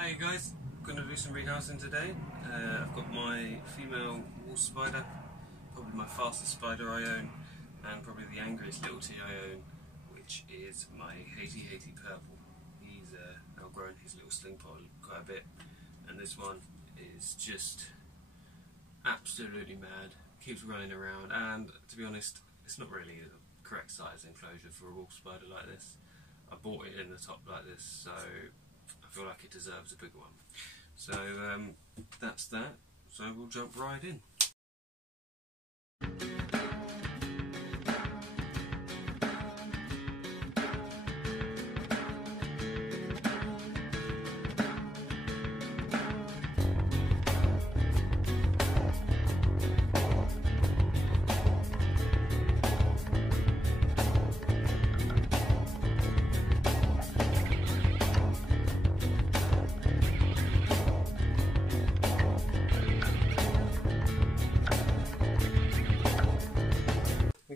Hey guys, I'm going to do some rehousing today. I've got my female wolf spider, probably my fastest spider I own, and probably the angriest little T I own, which is my Haiti Purple. He's outgrown his little sling pod quite a bit, and this one is just absolutely mad, keeps running around, and to be honest, it's not really the correct size enclosure for a wolf spider like this. I bought it in the top like this, so I feel like it deserves a bigger one. So that's that. So we'll jump right in.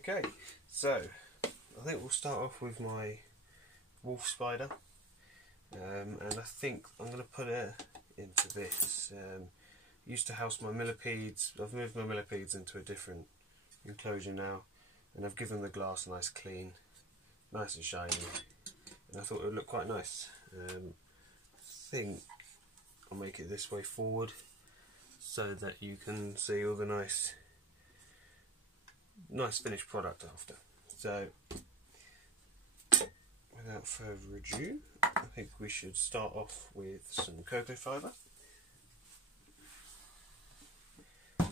Okay, so I think we'll start off with my wolf spider, and I think I'm going to put her into this. Used to house my millipedes. I've moved my millipedes into a different enclosure now, and I've given the glass nice clean, nice and shiny, and I thought it would look quite nice. I think I'll make it this way forward so that you can see all the nice finished product after. So without further ado, I think we should start off with some cocoa fibre. So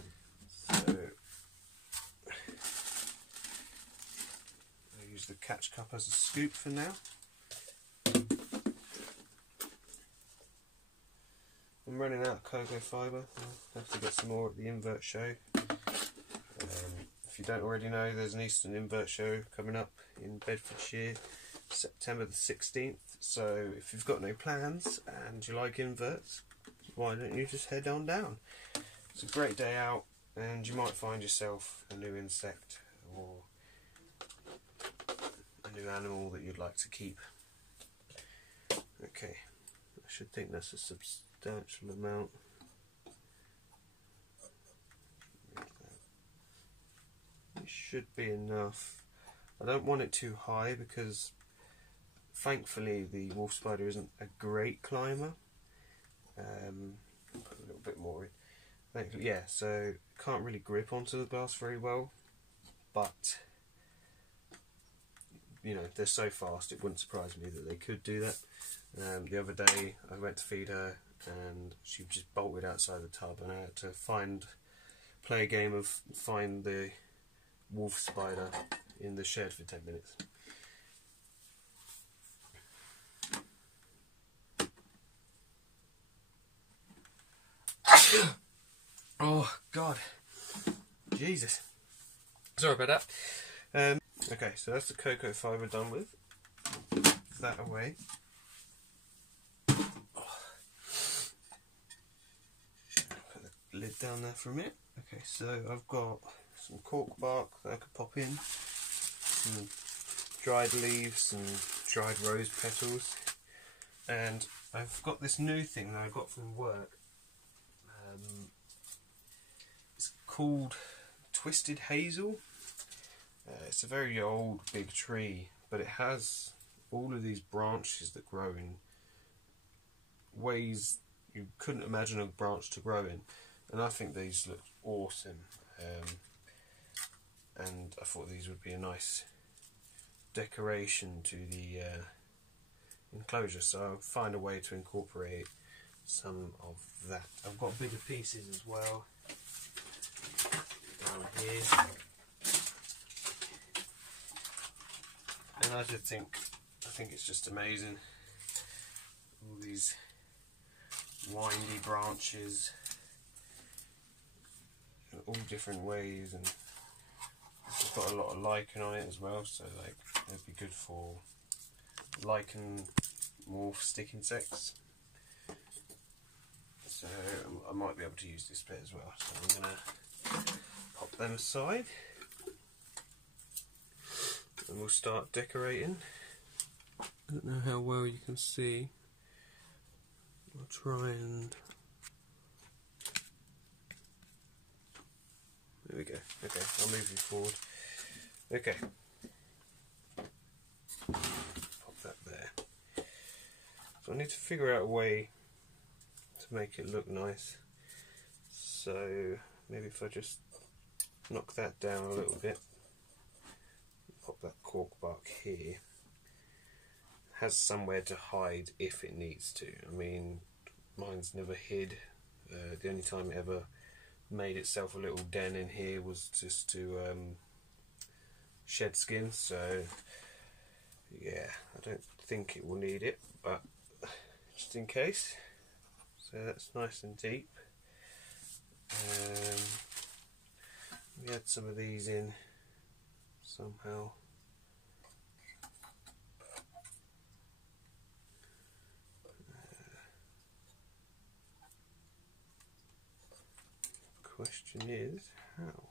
I use the catch cup as a scoop for now. I'm running out of cocoa fibre. I'll have to get some more at the invert show. If you don't already know, there's an Eastern invert show coming up in Bedfordshire, September the 16th. So if you've got no plans and you like inverts, why don't you just head on down? It's a great day out, and you might find yourself a new insect or a new animal that you'd like to keep. Okay, I should think that's a substantial amount. It should be enough. I don't want it too high because thankfully the wolf spider isn't a great climber. Put a little bit more in. Yeah, so can't really grip onto the glass very well, but you know, they're so fast it wouldn't surprise me that they could do that. The other day I went to feed her and she just bolted outside the tub, and I had to play a game of find the wolf spider in the shed for 10 minutes. Oh God, Jesus, sorry about that. Okay, so that's the cocoa fibre done with. Put that away. Put the lid down there for a minute. Okay, so I've got some cork bark that I could pop in, some dried leaves and dried rose petals, and I've got this new thing that I got from work. It's called Twisted Hazel. It's a very old big tree, but it has all of these branches that grow in ways you couldn't imagine a branch to grow in, and I think these look awesome. And I thought these would be a nice decoration to the enclosure, so I'll find a way to incorporate some of that. I've got bigger pieces as well down here, and I think it's just amazing, all these windy branches in all different ways, and it's got a lot of lichen on it as well, so like it'd be good for lichen morph stick insects. So I might be able to use this bit as well. So I'm going to pop them aside, and we'll start decorating. I don't know how well you can see. I'll try and... There we go. Okay, I'll move you forward. Okay. Pop that there. So I need to figure out a way to make it look nice. So maybe if I just knock that down a little bit, pop that cork bark here. Has somewhere to hide if it needs to. I mean, mine's never hid. The only time it ever made itself a little den in here was just to shed skin, so yeah, I don't think it will need it, but just in case. So that's nice and deep. We add some of these in somehow. Question is how?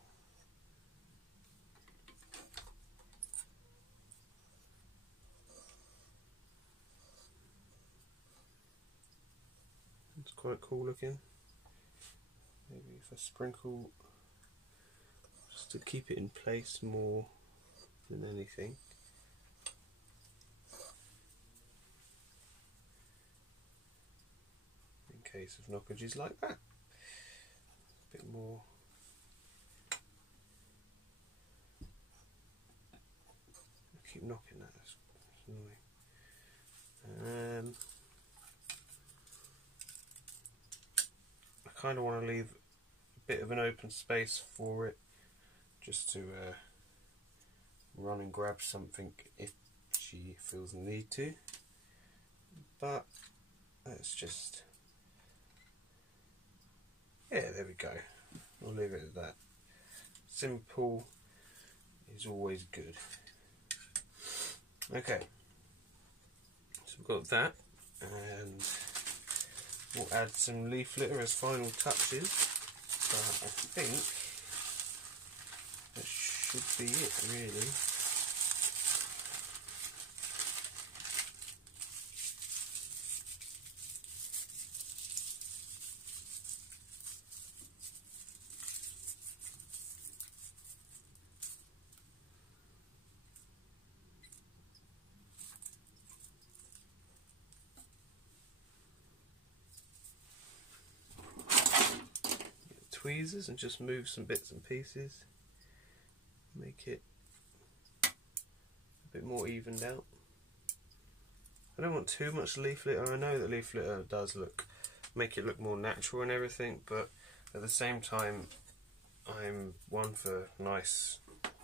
It's quite cool looking. Maybe if I sprinkle just to keep it in place more than anything. In case of knockages like that. A bit more. I keep knocking that, that's annoying. I kind of want to leave a bit of an open space for it, just to run and grab something if she feels the need to, but let's just, yeah, there we go. I'll leave it at that. Simple is always good. Okay, so we've got that, and we'll add some leaf litter as final touches, but I think that should be it really. Tweezers and just move some bits and pieces, make it a bit more evened out. I don't want too much leaf litter. I know that leaf litter does make it look more natural and everything, but at the same time I'm one for nice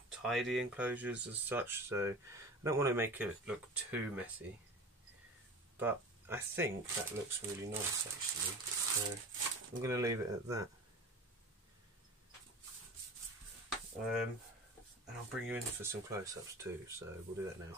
tidy enclosures as such, so I don't want to make it look too messy, but I think that looks really nice actually, so I'm going to leave it at that. And I'll bring you in for some close-ups too, so we'll do that now.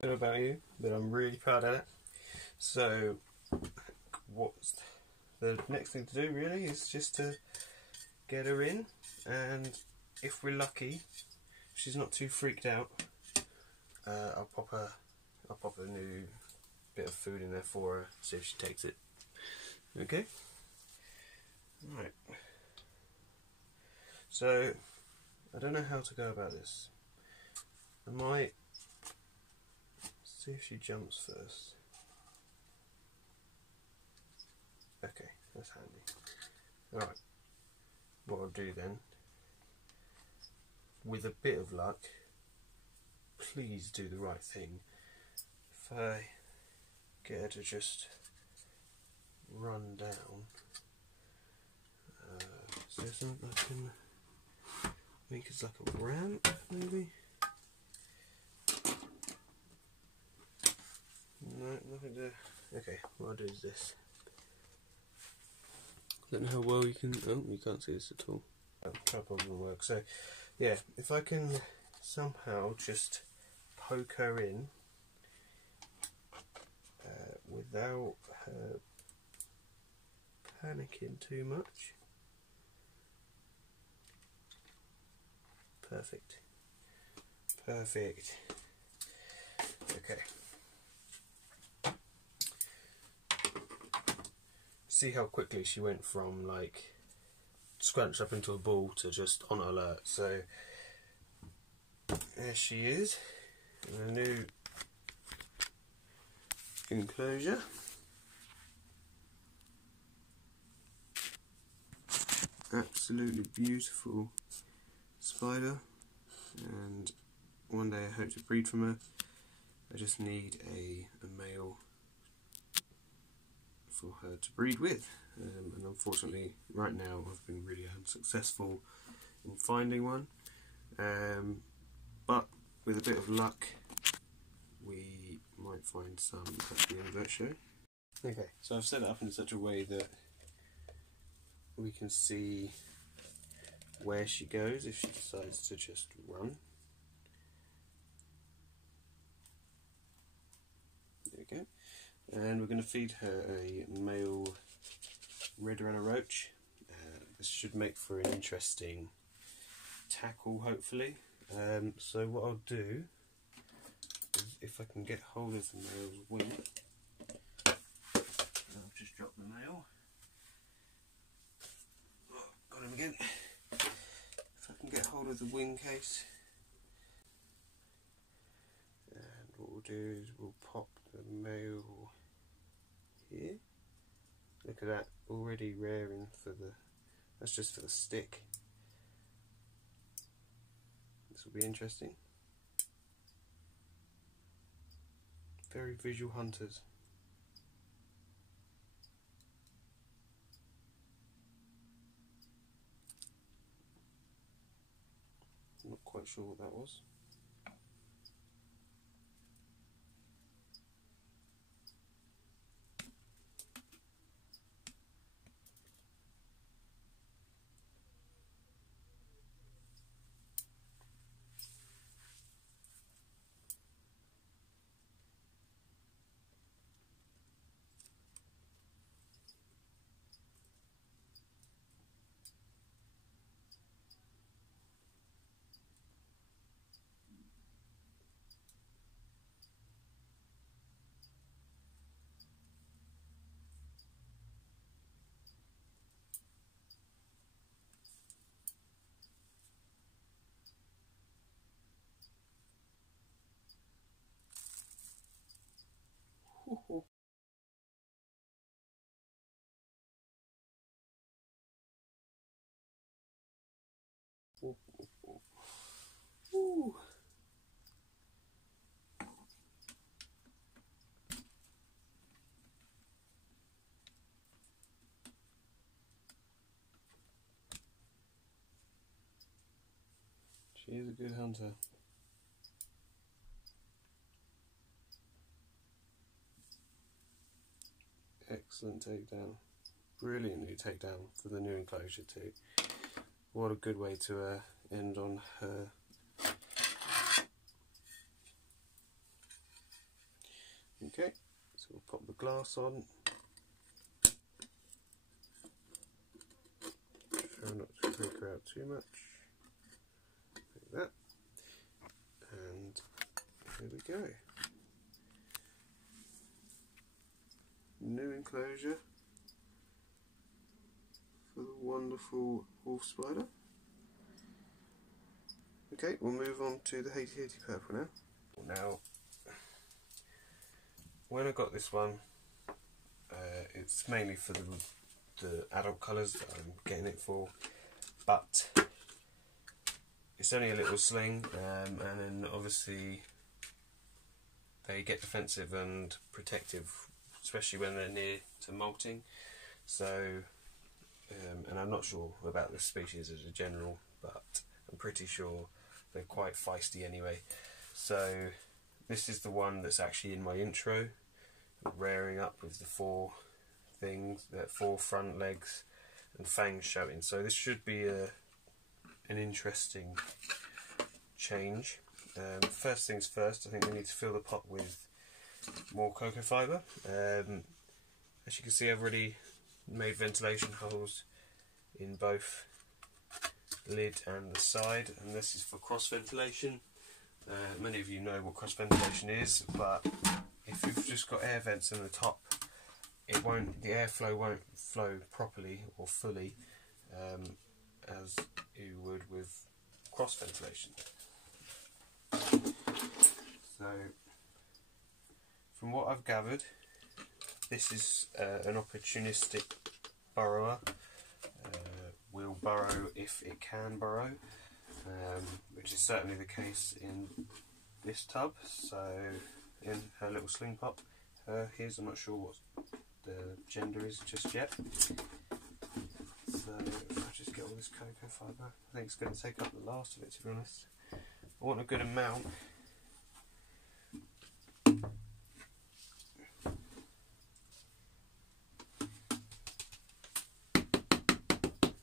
Bit about you, but I'm really proud of it. So what's the next thing to do really is just to get her in, and if we're lucky, if she's not too freaked out, I'll pop a new bit of food in there for her, see if she takes it. Okay? Right. So I don't know how to go about this. I might see if she jumps first. Okay, that's handy. Alright, what I'll do then, with a bit of luck, please do the right thing. If I get her to just run down, is there something I can make it like a ramp, maybe? No, nothing to. Okay, what I'll do is this. I don't know how well you can. Oh, you can't see this at all. Oh, tripod will work. So, yeah, if I can somehow just poke her in without her panicking too much. Perfect. Perfect. Okay. See how quickly she went from like scrunched up into a ball to just on alert. So there she is in a new enclosure. Absolutely beautiful spider, and one day I hope to breed from her. I just need a male for her to breed with, and unfortunately right now I've been really unsuccessful in finding one, but with a bit of luck we might find some at the invert show. Okay, so I've set it up in such a way that we can see where she goes if she decides to just run. There we go. And we're going to feed her a male red runner roach. This should make for an interesting tackle, hopefully. So what I'll do is, if I can get hold of the male's wing, I'll just drop the male. Oh, got him again. If I can get hold of the wing case, and what we'll do is we'll pop the male here. Look at that, already rearing for the, that's just for the stick. This will be interesting. Very visual hunters. I'm not quite sure what that was. Ooh. She is a good hunter. Excellent takedown. Brilliant new takedown for the new enclosure too. What a good way to end on her. Okay, so we'll pop the glass on. Try not to freak her out too much. Like that. And here we go. New enclosure for the wonderful wolf spider. Okay, we'll move on to the Haiti purple now. Now, when I got this one, It's mainly for the adult colours that I'm getting it for, but it's only a little sling, and then obviously they get defensive and protective, especially when they're near to molting. So, and I'm not sure about this species as a general, but I'm pretty sure they're quite feisty anyway. So this is the one that's actually in my intro, rearing up with the four front legs and fangs showing. So this should be an interesting change. First things first, I think we need to fill the pot with more cocoa fibre. As you can see, I've already made ventilation holes in both lid and the side, and this is for cross ventilation. Many of you know what cross ventilation is, but if you've just got air vents in the top, the airflow won't flow properly or fully as you would with cross ventilation. So, from what I've gathered, this is an opportunistic burrower. Will burrow if it can burrow, which is certainly the case in this tub. So, in her little sling pot, I'm not sure what the gender is just yet. So, if I just get all this cocoa fibre, I think it's going to take up the last of it, to be honest. I want a good amount.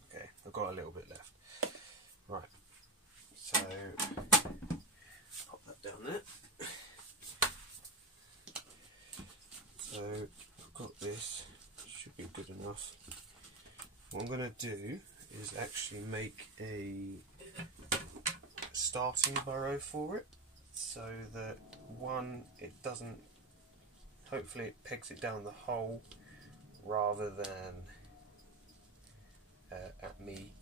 Okay, I've got a little bit left. Right, so pop that down there. So I've got this, should be good enough. What I'm going to do is actually make a starting burrow for it, so that it doesn't, hopefully it pegs it down the hole rather than at me,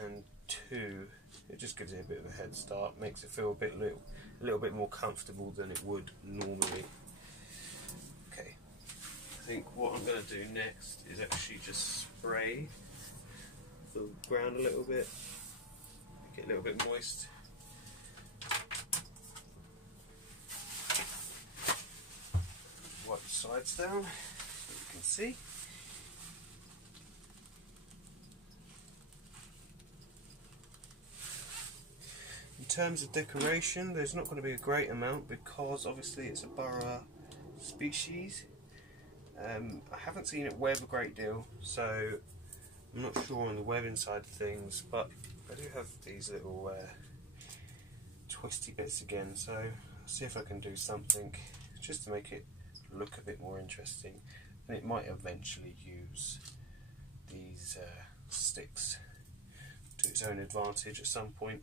and two, it just gives it a bit of a head start, makes it feel a little bit more comfortable than it would normally. Okay, I think what I'm going to do next is actually just spray the ground a little bit, get a little bit moist. Wipe the sides down so you can see. In terms of decoration, there's not going to be a great amount because obviously it's a burrower species. I haven't seen it web a great deal, so I'm not sure on the webbing side of things, but I do have these little twisty bits again, so I'll see if I can do something just to make it look a bit more interesting, and it might eventually use these sticks to its own advantage at some point.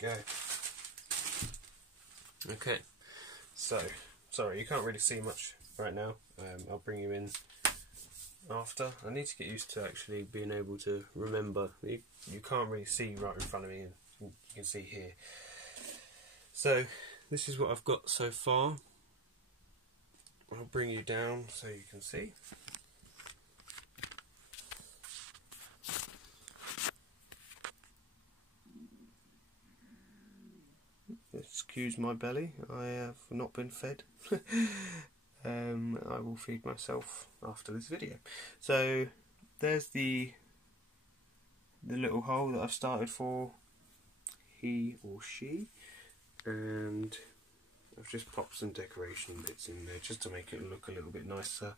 There we go. Okay, so sorry you can't really see much right now. I'll bring you in after. I need to get used to actually being able to remember. You can't really see right in front of me, and you can see here. So this is what I've got so far. I'll bring you down so you can see. Excuse my belly, I have not been fed. I will feed myself after this video. So there's the little hole that I've started for he or she, and I've just popped some decoration bits in there just to make it look a little bit nicer.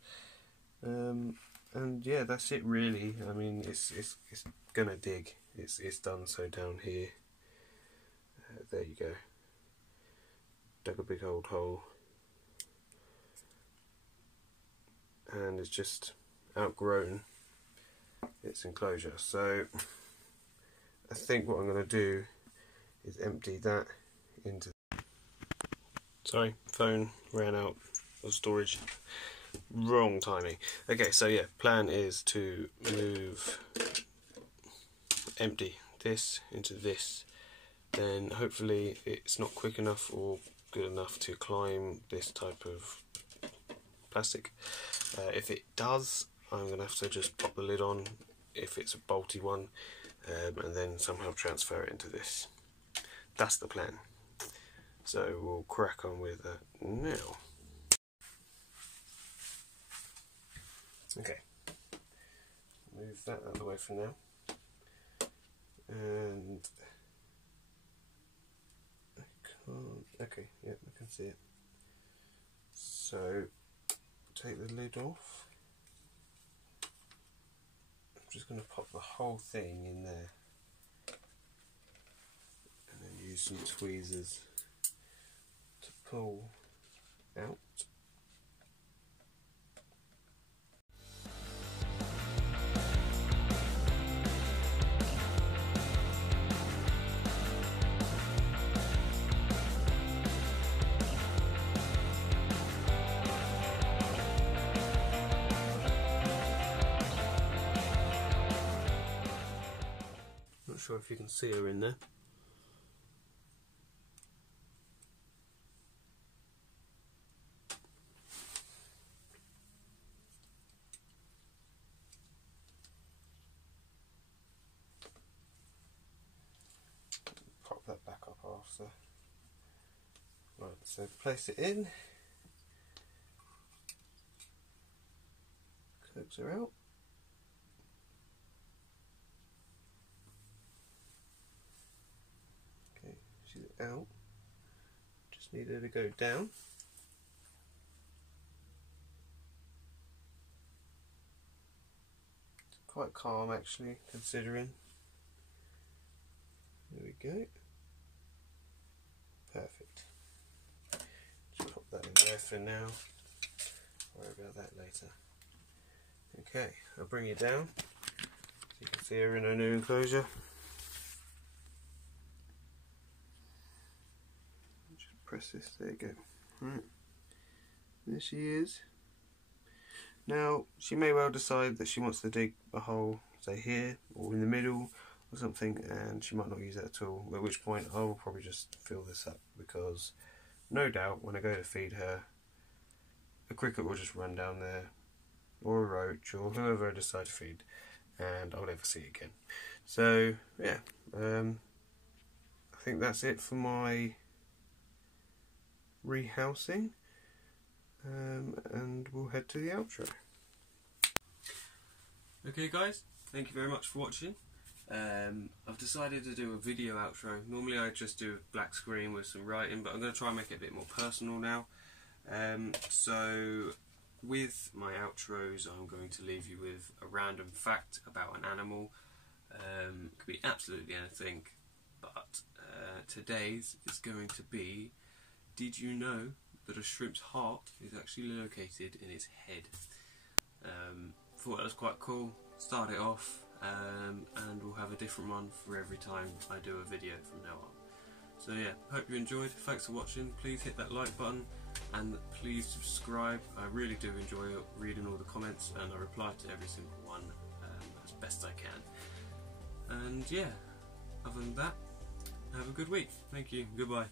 And yeah, that's it really. I mean, it's gonna dig. It's done so down here. There you go. Dug a big old hole, and it's just outgrown its enclosure. So I think what I'm going to do is empty that into. Sorry, phone ran out of storage. Wrong timing. Okay, so yeah, plan is to empty this into this, then hopefully it's not quick enough or good enough to climb this type of plastic. If it does, I'm going to have to just pop the lid on if it's a bolty one, and then somehow transfer it into this. That's the plan. So we'll crack on with that now. Okay, move that out of the way for now, and I can't, okay, yep, I can see it. So take the lid off. I'm just going to pop the whole thing in there and then use some tweezers to pull out. Not sure if you can see her in there. Pop that back up after. Right, so place it in. Coax her out. Okay, she's out. Just need her to go down. It's quite calm actually, considering. There we go. Perfect. Just pop that in there for now. Worry about that later. Okay, I'll bring you down so you can see her in her new enclosure. Just press this, there you go. Right, there she is. Now, she may well decide that she wants to dig a hole, say here, or in the middle, or something, and she might not use that at all, at which point I will probably just fill this up, because no doubt when I go to feed her, a cricket will just run down there, or a roach, or whoever I decide to feed, and I'll never see it again. So yeah, I think that's it for my rehousing, and we'll head to the outro. Okay guys, thank you very much for watching. I've decided to do a video outro. Normally I just do a black screen with some writing, but I'm going to try and make it a bit more personal now. So with my outros, I'm going to leave you with a random fact about an animal. It could be absolutely anything, but today's is going to be, did you know that a shrimp's heart is actually located in its head? Thought that was quite cool. Start it off, and we'll have a different one for every time I do a video from now on. So yeah, hope you enjoyed. Thanks for watching. Please hit that like button and please subscribe. I really do enjoy reading all the comments, and I reply to every single one as best I can. And yeah, other than that, have a good week. Thank you. Goodbye.